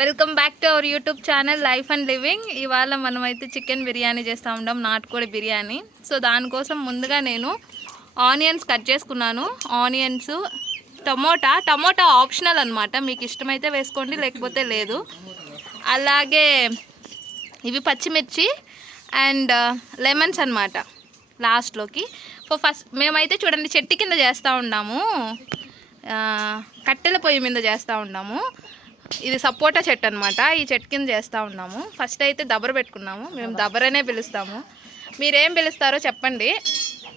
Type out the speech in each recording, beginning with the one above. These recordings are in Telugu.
Welcome back to our YouTube channel life and living. ఇవాళ మనమైతే చికెన్ బిర్యానీ చేస్తూ ఉంటాం నాటుకోడి బిర్యానీ. సో దానికోసం ముందుగా నేను ఆనియన్స్ కట్ చేసుకున్నాను. ఆనియన్స్ టమోటా టమోటా ఆప్షనల్ అనమాట మీకు ఇష్టమైతే వేసుకోండి లేకపోతే లేదు. అలాగే ఇవి పచ్చిమిర్చి అండ్ uh, లెమన్స్ అనమాట లాస్ట్లోకి. ఫస్ట్ మేమైతే చూడండి చెట్టు కింద చేస్తూ ఉన్నాము uh, కట్టెల పొయ్యి మీద చేస్తూ ఉన్నాము ఇది సపోటా చెట్టు అనమాట ఈ చెట్టు కింద చేస్తూ ఉన్నాము. ఫస్ట్ అయితే దబర పెట్టుకున్నాము. మేము దబరనే పిలుస్తాము. మీరేం పిలుస్తారో చెప్పండి.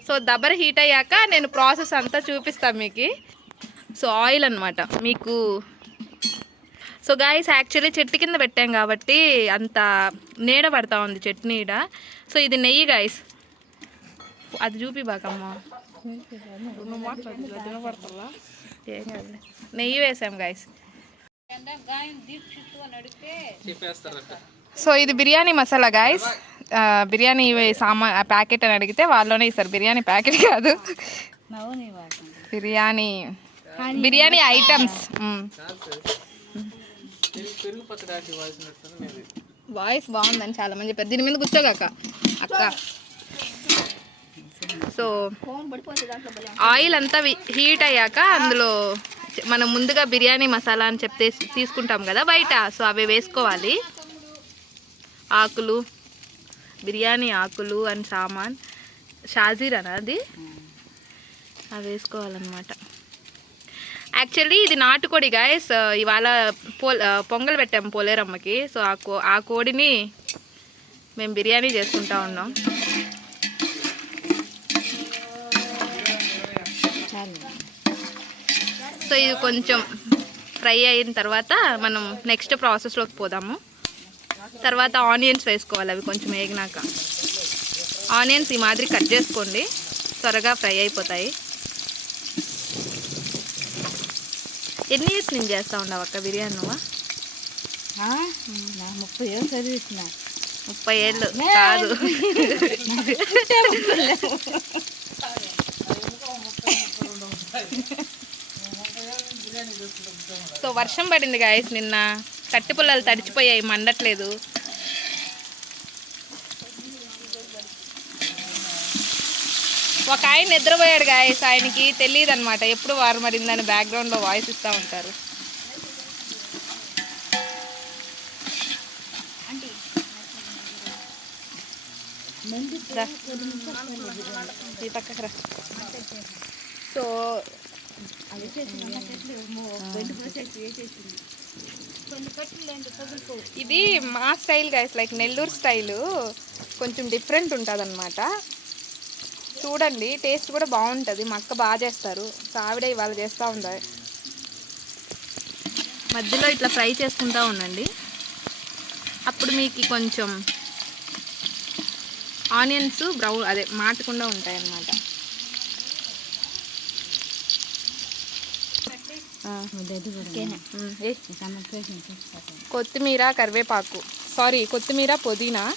సో దబర హీట్ అయ్యాక నేను ప్రాసెస్ అంతా చూపిస్తాను మీకు. సో ఆయిల్ అనమాట మీకు సో గాయస్ యాక్చువల్లీ చెట్టు కింద పెట్టాం కాబట్టి అంత నీడ పడతా ఉంది చెట్టు నీడ. సో ఇది నెయ్యి గాయస్ అది చూపి బాకమ్మా. నెయ్యి వేసాం గాయస్ సో ఇది బిర్యానీ మసాలా గాయస్ బిర్యానీ సామా ప్యాకెట్ అని అడిగితే వాళ్ళలోనే ఇస్తారు. బిర్యానీ ప్యాకెట్ కాదు. బిర్యానీ. బిర్యానీ ఐటమ్స్ వాయిస్ బాగుందని చాలా మంది చెప్పారు. దీని మీద కూర్చోగాక అక్క. సో ఆయిల్ అంతా హీట్ అయ్యాక అందులో మనం ముందుగా బిర్యానీ మసాలా అని చెప్తే తీసుకుంటాం కదా బయట. సో అవి వేసుకోవాలి. ఆకులు బిర్యానీ ఆకులు అండ్ సామాన్. షాజీర్ అది? అవి వేసుకోవాలన్నమాట. యాక్చువల్లీ ఇది నాటుకోడి గాయస్ ఇవాళ పో పొంగల్ పెట్టాము పోలేరమ్మకి. సో ఆ కో ఆ కోడిని మేము బిర్యానీ చేసుకుంటా ఉన్నాం. సో ఇది కొంచెం ఫ్రై అయిన తర్వాత మనం నెక్స్ట్ ప్రాసెస్లోకి పోదాము. తర్వాత ఆనియన్స్ వేసుకోవాలి అవి కొంచెం వేగినాక. ఆనియన్స్ ఈ మాదిరి కట్ చేసుకోండి. త్వరగా ఫ్రై అయిపోతాయి. ఎన్ని ఇయర్స్ నేను చేస్తా ఉండవు అక్క బిర్యానీ నువ్వా? నా ముప్పై ఏళ్ళు చదివించిన ముప్పై ఏళ్ళు కాదు. సో వర్షం పడింది గాయస్ నిన్న తట్టి పుల్లలు తడిచిపోయాయి మండట్లేదు. ఒక ఆయన నిద్రపోయాడు గాయస్ ఆయనకి తెలియదు అనమాట ఎప్పుడు వారు మరిందని బ్యాక్గ్రౌండ్లో వాయిస్ ఇస్తూ ఉంటారు. ఈ పక్కకు రా. సో ఇది మా style guys like Nellore style కొంచెం డిఫరెంట్ ఉంటుంది అనమాట చూడండి టేస్ట్ కూడా బాగుంటుంది. మా అక్క బాగా చేస్తారు. సావిడ ఇవాళ చేస్తూ ఉంటుంది మధ్యలో ఇట్లా ఫ్రై చేసుకుంటూ ఉండండి. అప్పుడు మీకు కొంచెం ఆనియన్స్ బ్రౌన్ అదే మాటకుండా ఉంటాయి కొత్తిమీర కరివేపాకు. సారీ కొత్తిమీర పుదీనా.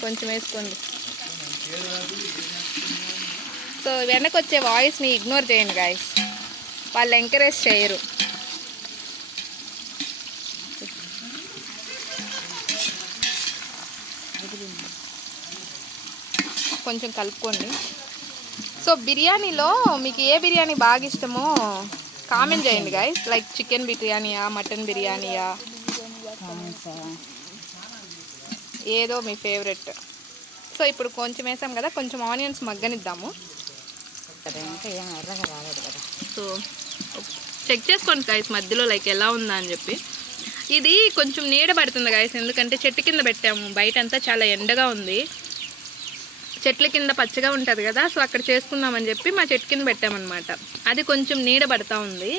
కొంచెం వేసుకోండి. సో వెనక్కి వచ్చే వాయిస్ని ఇగ్నోర్ చేయండి గాయస్ వాళ్ళు ఎంకరేజ్ చేయరు. కొంచెం కలుపుకోండి. సో బిర్యానీలో మీకు ఏ బిర్యానీ బాగా ఇష్టమో కామెంట్ చేయండి గాయస్ లైక్ చికెన్ బిర్యానీయా మటన్ బిర్యానీయా? ఏదో మీ ఫేవరెట్ సో ఇప్పుడు కొంచెం వేసాం కదా కొంచెం ఆనియన్స్ మగ్గనిద్దాము. సో చెక్ చేసుకోండి గాయస్ మధ్యలో లైక్ ఎలా ఉందా అని చెప్పి. ఇది కొంచెం నీడ పడుతుంది గాయస్ ఎందుకంటే చెట్టు కింద పెట్టాము. బయట అంతా చాలా ఎండగా ఉంది. చెట్ల కింద పచ్చగా ఉంటుంది కదా సో అక్కడ చేసుకుందామని చెప్పి మా చెట్టు కింద పెట్టామన్నమాట. అది కొంచెం నీడ పడతా ఉంది.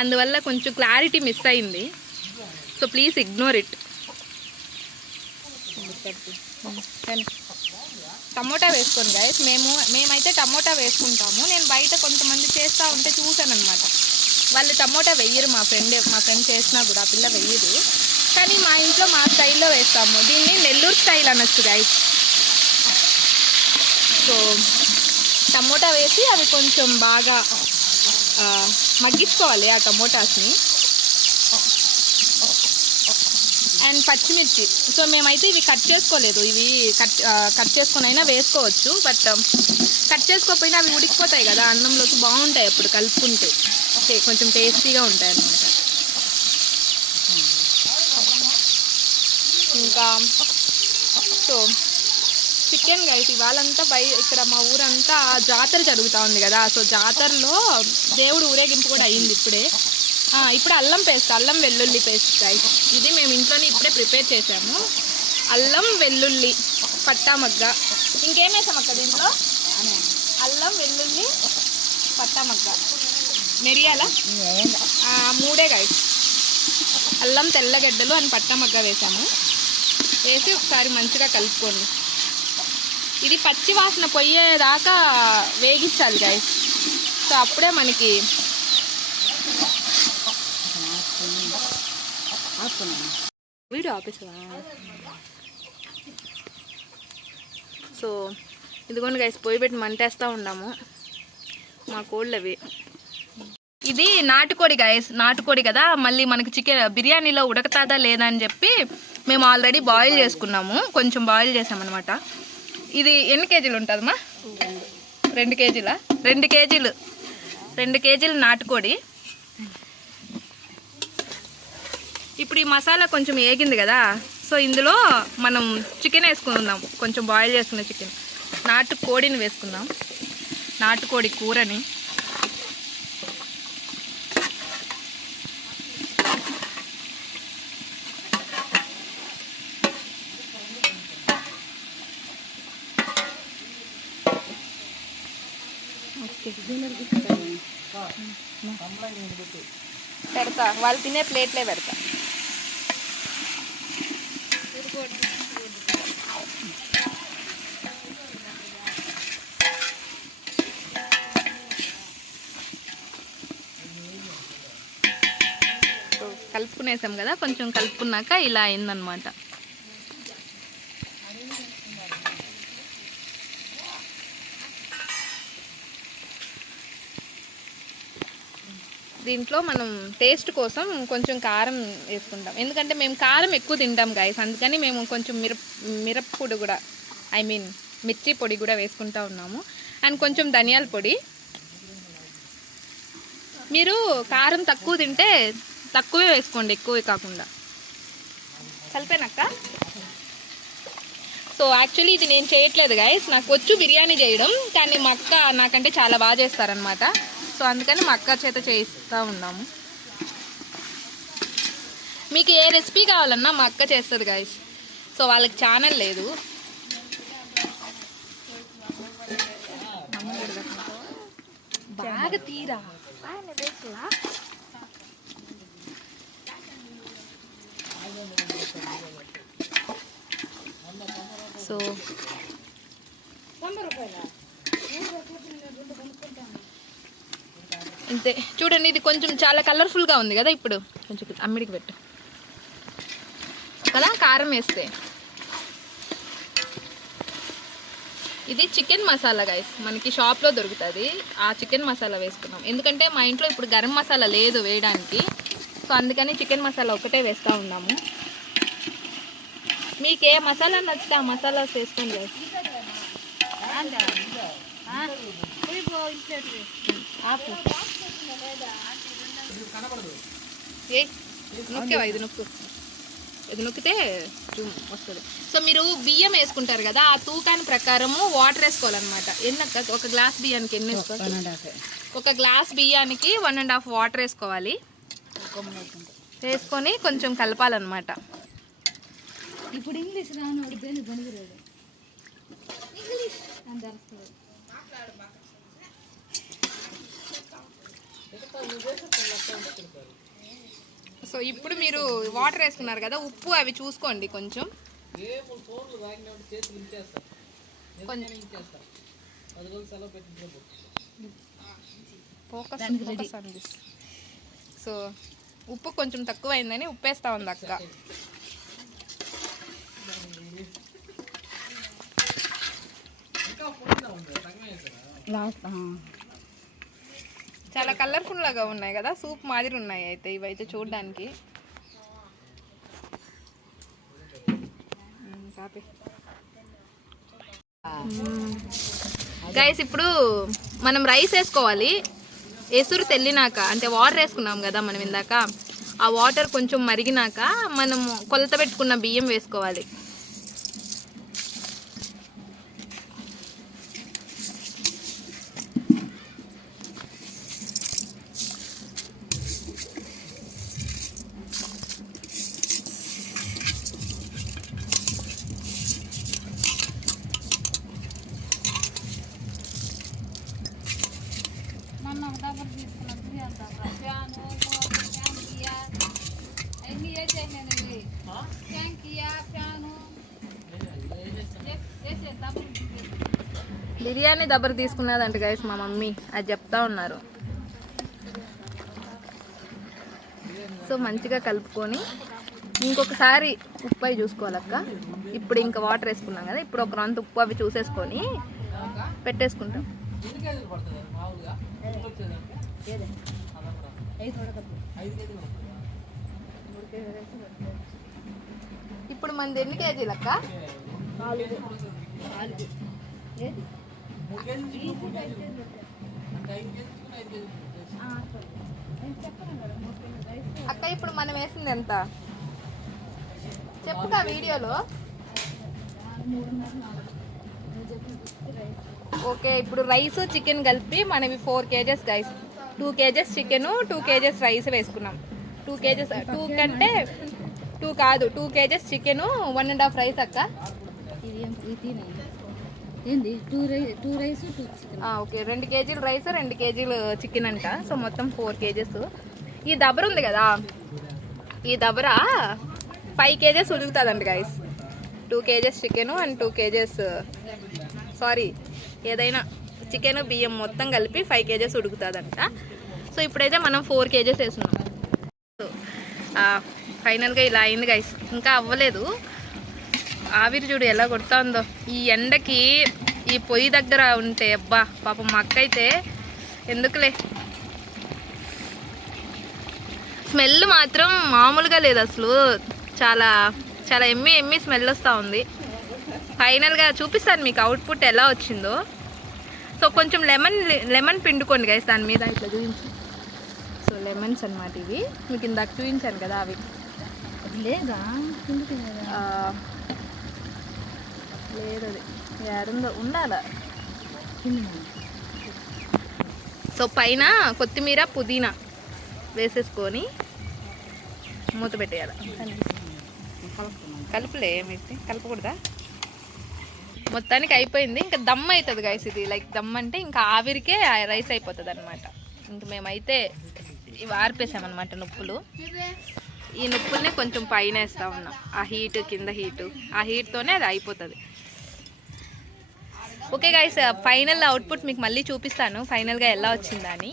అందువల్ల కొంచెం క్లారిటీ మిస్ అయింది. So please ignore it. Tomato వేసుకోండి గాయస్ మేము మేమైతే టమోటా వేసుకుంటాము. నేను బయట కొంతమంది చేస్తూ ఉంటే చూశానమాట వాళ్ళు టమోటా వెయ్యరు మా ఫ్రెండ్ మా ఫ్రెండ్ చేసినా కూడా ఆ పిల్ల వెయ్యదు కానీ మా ఇంట్లో మా స్టైల్లో వేస్తాము. దీన్ని నెల్లూరు స్టైల్ అనొచ్చు గాయస్ సో టమోటా వేసి అవి కొంచెం బాగా మగ్గించుకోవాలి ఆ టమోటాస్ని. అండ్ పచ్చిమిర్చి. సో మేమైతే ఇవి కట్ చేసుకోలేదు. ఇవి కట్ కట్ చేసుకొని అయినా వేసుకోవచ్చు బట్ కట్ చేసుకోకపోయినా అవి ఉడికిపోతాయి కదా అన్నంలోకి బాగుంటాయి అప్పుడు కలుపుకుంటే. ఓకే కొంచెం టేస్టీగా ఉంటాయి అన్నమాట. ఇంకా సో చికెన్ గైస్ ఇవాళంతా బయ ఇక్కడ మా ఊరంతా జాతర జరుగుతూ ఉంది కదా. సో జాతరలో దేవుడు ఊరేగింపు కూడా అయ్యింది ఇప్పుడే. ఇప్పుడు అల్లం పేస్ట్ అల్లం వెల్లుల్లి పేస్ట్ గైస్ ఇది మేము ఇంట్లోనే ఇప్పుడే ప్రిపేర్ చేసాము. అల్లం వెల్లుల్లి పట్టా మగ్గ. ఇంకేం వేసాం అక్క దీంట్లో? అల్లం వెల్లుల్లి పట్టా మగ్గ. మిరియాల? మూడే గైస్ అల్లం తెల్లగడ్డలు అని పట్టా మగ్గ వేసాము. వేసి ఒకసారి మంచిగా కలుపుకోండి ఇది పచ్చి వాసన పోయేదాకా వేగించాలి గైస్ సో అప్పుడే మనకి వీడియో ఆపేసా సో ఇదిగోండి గైస్ పొయ్యి పెట్టి మంటేస్తూ ఉన్నాము. మా కోళ్ళు అవి ఇది నాటుకోడి గైస్ నాటుకోడి కదా. మళ్ళీ మనకి చికెన్ బిర్యానీలో ఉడకతాదా లేదా అని చెప్పి మేము ఆల్రెడీ బాయిల్ చేసుకున్నాము. కొంచెం బాయిల్ చేసామన్నమాట. ఇది ఎన్ని కేజీలు ఉంటుందమ్మా? రెండు కేజీలా? రెండు కేజీలు. రెండు కేజీలు నాటుకోడి. ఇప్పుడు ఈ మసాలా కొంచెం ఏగింది కదా సో ఇందులో మనం చికెన్ వేసుకుందాం. కొంచెం బాయిల్ చేసుకున్న చికెన్ నాటు కోడిని వేసుకుందాం. నాటుకోడి కూరని. పెడతా. వాళ్ళు తినే ప్లేట్లే పెడతా. కలుపుకునేసాం కదా కొంచెం కలుపుకున్నాక ఇలా అయిందనమాట దీంట్లో మనం టేస్ట్ కోసం కొంచెం కారం వేసుకుంటాం. ఎందుకంటే మేము కారం ఎక్కువ తింటాం గాయస్ అందుకని మేము కొంచెం మిరప్ మిరప్పొడి కూడా ఐ మీన్ మిర్చి పొడి కూడా వేసుకుంటా ఉన్నాము. అండ్ కొంచెం ధనియాల పొడి. మీరు కారం తక్కువ తింటే తక్కువే వేసుకోండి ఎక్కువే కాకుండా. కలిపానక్క సో యాక్చువల్లీ ఇది నేను చేయట్లేదు గాయస్ నాకు వచ్చు బిర్యానీ చేయడం కానీ మా అక్క నాకంటే చాలా బాగా చేస్తారనమాట సో అందుకని మా అక్క చేత చేయిస్తూ ఉన్నాము. మీకు ఏ రెసిపీ కావాలన్నా మా అక్క చేస్తుంది గైస్ సో వాళ్ళకి ఛానల్ లేదు. బాగా తీరా. సో అంతే. చూడండి ఇది కొంచెం చాలా కలర్ఫుల్గా ఉంది కదా ఇప్పుడు. కొంచెం అమ్మిడికి పెట్టు. కదా కారం వేస్తే. ఇది చికెన్ మసాలా గైస్ మనకి షాప్లో దొరుకుతుంది. ఆ చికెన్ మసాలా వేసుకున్నాం. ఎందుకంటే మా ఇంట్లో ఇప్పుడు గరం మసాలా లేదు వేయడానికి. సో అందుకని చికెన్ మసాలా ఒకటే వేస్తూ ఉన్నాము. మీకు ఏ మసాలా నచ్చితే ఆ మసాలాస్ వేసుకోండి ఆపు. ఏ నొక్కేవా ఇది నొక్కు? ఇది నొక్కితే వస్తుంది. సో మీరు బియ్యం వేసుకుంటారు కదా ఆ తూకాని ప్రకారము వాటర్ వేసుకోవాలన్నమాట. ఎన్నక్క ఒక గ్లాస్ బియ్యానికి ఎన్ని వేసుకోవాలి ఒక గ్లాస్ బియ్యానికి వన్ అండ్ హాఫ్ వాటర్ వేసుకోవాలి. వేసుకొని కొంచెం కలపాలన్నమాట. ఇప్పుడు ఇంగ్లీష్ బెనిగిరాడు ఇంగ్లీష్ అని తెలుస్తుంది సో ఇప్పుడు మీరు వాటర్ వేసుకున్నారు కదా ఉప్పు అవి చూసుకోండి కొంచెం. ఫోకస్ ఫోకస్ సో ఉప్పు కొంచెం తక్కువైందని ఉప్పు వేస్తా ఉంది అక్క. లాస్ట్ చాలా కలర్ఫుల్ లాగా ఉన్నాయి కదా? సూప్ మాదిరి ఉన్నాయి అయితే ఇవైతే చూడడానికి. గైస్ ఇప్పుడు మనం రైస్ వేసుకోవాలి. ఎసురు తెల్లినాక అంటే వాటర్ వేసుకున్నాం కదా మనం ఇందాక ఆ వాటర్ కొంచెం మరిగినాక మనం కొలత పెట్టుకున్న బియ్యం వేసుకోవాలి. బిర్యానీ దబ్బరు తీసుకున్నదంట గైస్ మా మమ్మీ. అది చెప్తా ఉన్నారు. సో మంచిగా కలుపుకొని ఇంకొకసారి ఉప్పు అవి చూసుకోవాలక్క. ఇప్పుడు ఇంకా వాటర్ వేసుకున్నాం కదా ఇప్పుడు ఒక రంత ఉప్పు అవి చూసేసుకొని పెట్టేసుకుంటాం. ఇప్పుడు మనది ఎన్ని కేజీలక్క? అక్క అక్క ఇప్పుడు మనం వేసింది ఎంత? చెప్పుగా వీడియోలో. ఓకే ఇప్పుడు రైస్ చికెన్ కలిపి మనవి four kgs rice two kgs chicken two kgs rice వేసుకున్నాం. టూ కేజెస్ టూ కంటే టూ కాదు two kgs chicken one and half rice అక్క. ఏంది? Two rice two rice two chicken okay. రెండు కేజీలు రైస్ రెండు కేజీలు చికెన్ అంట. సో మొత్తం ఫోర్ కేజెస్ ఈ దబర ఉంది కదా? ఈ దబర five KGs ఉడుకుతుందంట guys two KGs chicken and two KGs sorry ఏదైనా చికెన్ బియ్యం మొత్తం కలిపి ఫైవ్ కేజెస్ ఉడుకుతుందంట. సో ఇప్పుడైతే మనం ఫోర్ కేజెస్ వేస్తున్నాం ఫైనల్గా ఇలా అయింది గైస్ ఇంకా అవ్వలేదు. ఆవిరి చూడు ఎలా కొడుతుందో. ఈ ఎండకి ఈ పొయ్యి దగ్గర ఉంటే అబ్బా పాపం మా అక్క అయితే ఎందుకులే. స్మెల్ మాత్రం మామూలుగా లేదు అసలు. చాలా చాలా ఎమ్మి ఎమ్మి స్మెల్ వస్తూ ఉంది. ఫైనల్గా చూపిస్తాను మీకు అవుట్పుట్ ఎలా వచ్చిందో. సో కొంచెం లెమన్ లెమన్ పిండుకోండి గైస్ దాని మీద ఇట్లా చూపించి. సో లెమన్స్ అన్నమాట ఇవి. మీకు ఇందాక చూపించాను కదా అవి. లేదా? లేదు అది ఏడుందో ఉండాలా? సో పైన కొత్తిమీర పుదీనా వేసేసుకొని మూత పెట్టేయాలి. కలుపులే ఏమైతే కలపకూడదా? మొత్తానికి అయిపోయింది. ఇంకా దమ్ అవుతుంది గైస్ ఇది. లైక్ దమ్ అంటే ఇంకా ఆవిరికే ఆ రైస్ అయిపోతుంది అనమాట ఇంక మేమైతే ఇవి ఆర్పేసామన్నమాట నొప్పులు. ఈ నొప్పుల్ని కొంచెం పైన వేస్తా ఉన్నాం. ఆ హీట్ కింద హీటు ఆ హీట్తోనే అది అయిపోతుంది. ఓకే గైస్ ఫైనల్ అవుట్పుట్ మీకు మళ్ళీ చూపిస్తాను. ఫైనల్గా ఎలా వచ్చిందని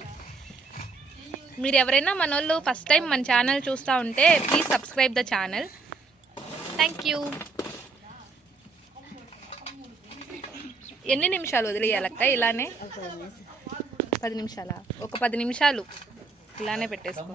మీరు ఎవరైనా మన వాళ్ళు ఫస్ట్ టైం మన ఛానల్ చూస్తూ ఉంటే please subscribe the channel thank you ఎన్ని నిమిషాలు వదిలేయాలక్క ఇలానే? పది నిమిషాలా? ఒక పది నిమిషాలు. ఇలానే పెట్టేసుకో.